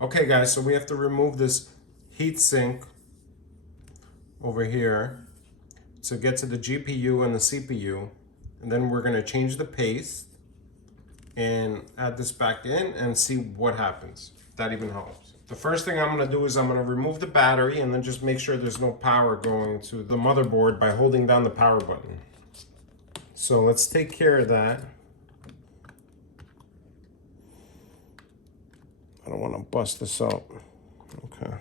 Okay guys, so we have to remove this heat sink over here to get to the GPU and the CPU. And then we're gonna change the paste and add this back in and see what happens. If that even helps. The first thing I'm gonna do is I'm gonna remove the battery and then just make sure there's no power going to the motherboard by holding down the power button. So let's take care of that. I don't wanna bust this up. Okay.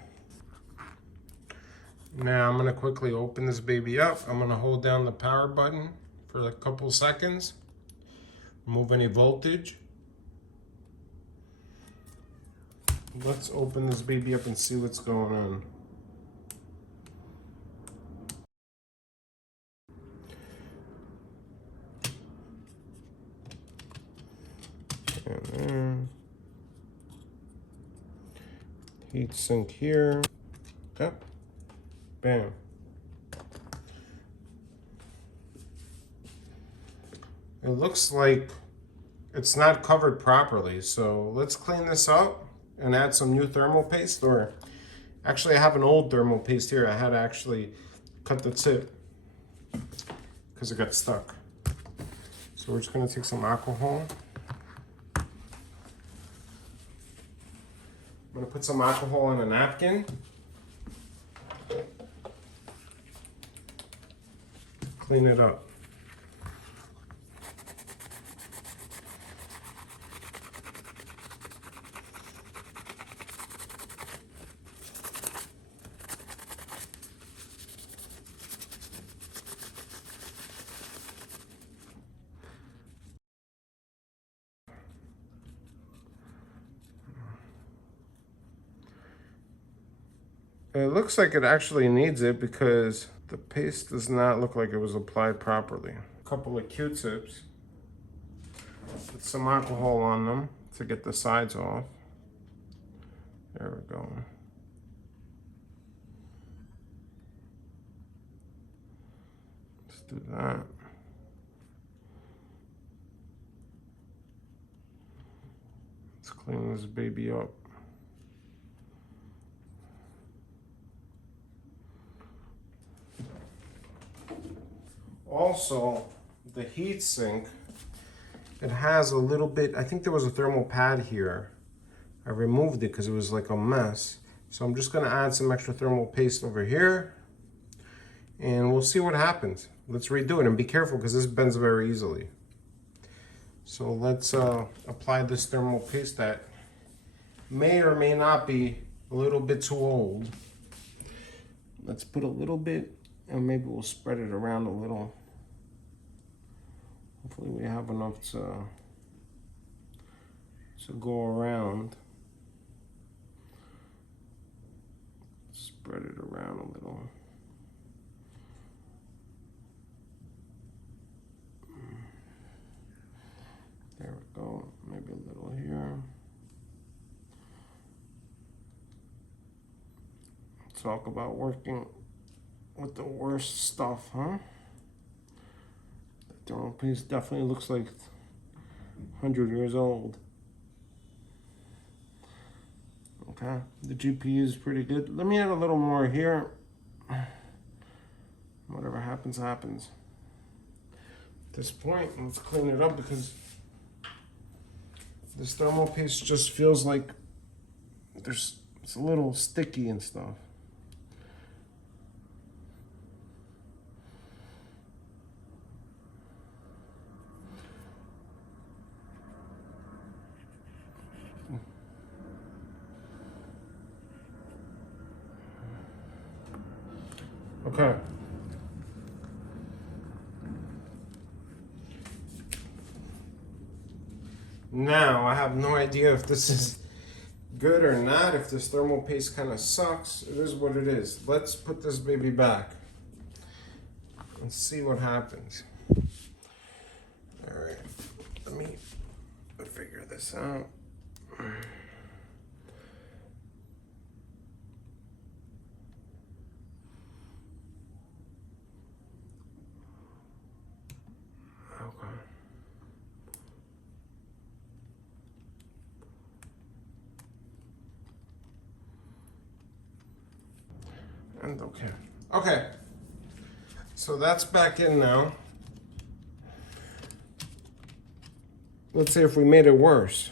Now I'm gonna quickly open this baby up. I'm gonna hold down the power button for a couple seconds. Remove any voltage. Let's open this baby up and see what's going on. And there. Heat sink here. Okay. Bam. It looks like it's not covered properly, so let's clean this up and add some new thermal paste. Or actually I have an old thermal paste here. I had to actually cut the tip because it got stuck. So we're just gonna take some alcohol. I'm gonna put some alcohol in a napkin. Clean it up. It looks like it actually needs it because the paste does not look like it was applied properly. A couple of Q-tips. Put some alcohol on them to get the sides off. There we go. Let's do that. Let's clean this baby up. Also, the heat sink, it has a little bit, I think there was a thermal pad here. I removed it because it was like a mess. So I'm just gonna add some extra thermal paste over here and we'll see what happens. Let's redo it and be careful because this bends very easily. So let's apply this thermal paste that may or may not be a little bit too old. Let's put a little bit and maybe we'll spread it around a little. Hopefully we have enough to go around. Spread it around a little. There we go, maybe a little here. Talk about working with the worst stuff, huh? The thermal paste definitely looks like 100 years old. Okay, the GPU is pretty good. Let me add a little more here. Whatever happens, happens. At this point, let's clean it up because this thermal paste just feels like it's a little sticky and stuff. Okay. Now, I have no idea if this is good or not, if this thermal paste kind of sucks. It is what it is. Let's put this baby back and see what happens. All right, let me figure this out. Okay. And okay. Okay. So that's back in now. Let's see if we made it worse,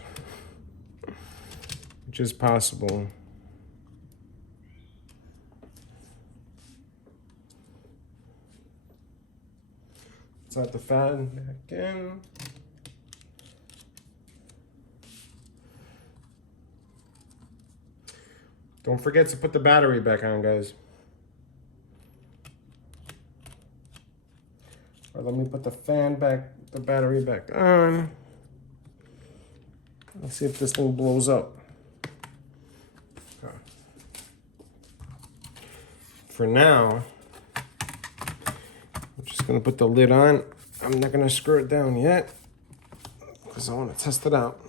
which is possible. Let's add the fan back in. Don't forget to put the battery back on, guys. Or let me put the fan back, the battery back on. Let's see if this thing blows up. Okay. For now, I'm just gonna put the lid on. I'm not gonna screw it down yet because I want to test it out.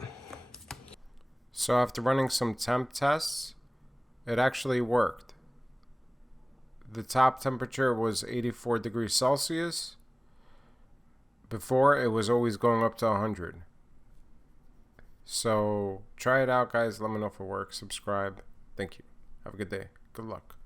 So after running some temp tests, it actually worked. The top temperature was 84 degrees Celsius. Before, it was always going up to 100. So try it out, guys. Let me know if it works. Subscribe. Thank you. Have a good day. Good luck.